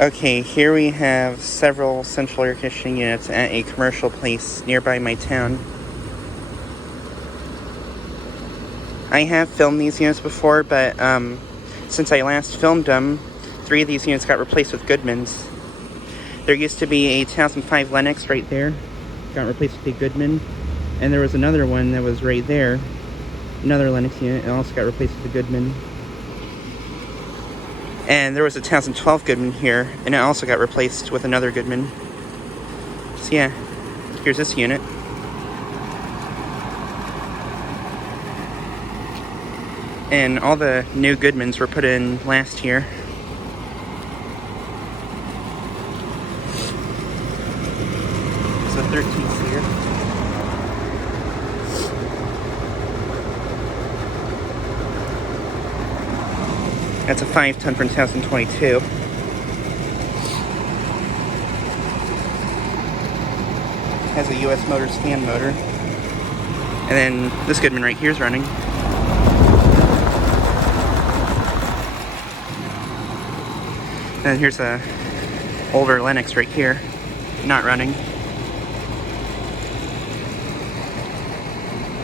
Okay, here we have several central air conditioning units at a commercial place nearby my town. I have filmed these units before, but since I last filmed them, 3 of these units got replaced with Goodmans. There used to be a 2005 Lennox right there, got replaced with a Goodman, and there was another one that was right there, another Lennox unit, and also got replaced with a Goodman. And there was a 2012 Goodman here, and it also got replaced with another Goodman. So yeah, here's this unit. And all the new Goodmans were put in last year. It's a 13-seater. That's a 5-ton from 2022. Has a US Motors fan motor. And then this Goodman right here is running. And here's a older Lennox right here, not running.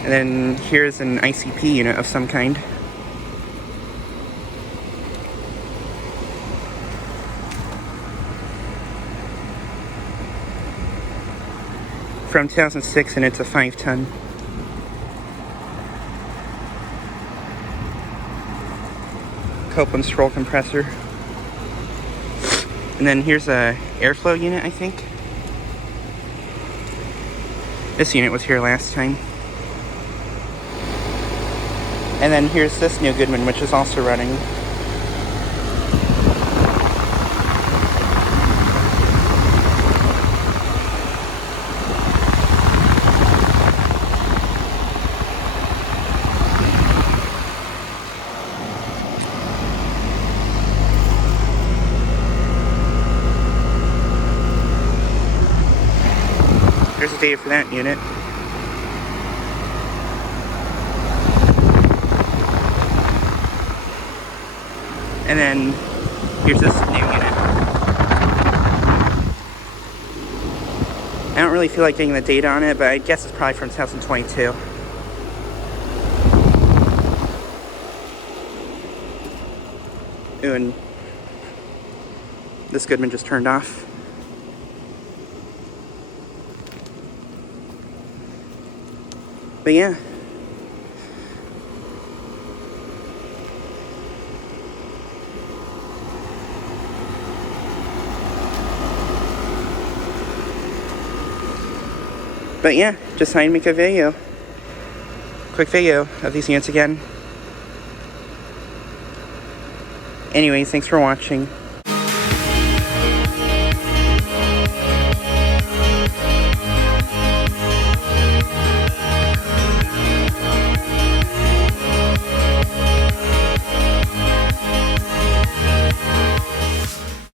And then here's an ICP unit of some kind. From 2006, and it's a 5-ton. Copeland scroll compressor. And then here's a airflow unit, I think. This unit was here last time. And then here's this new Goodman, which is also running. There's a data for that unit. And then here's this new unit. I don't really feel like getting the data on it, but I guess it's probably from 2022. Ooh, and this Goodman just turned off. But yeah. But yeah, just decided to make a video. Quick video of these units again. Anyways, thanks for watching.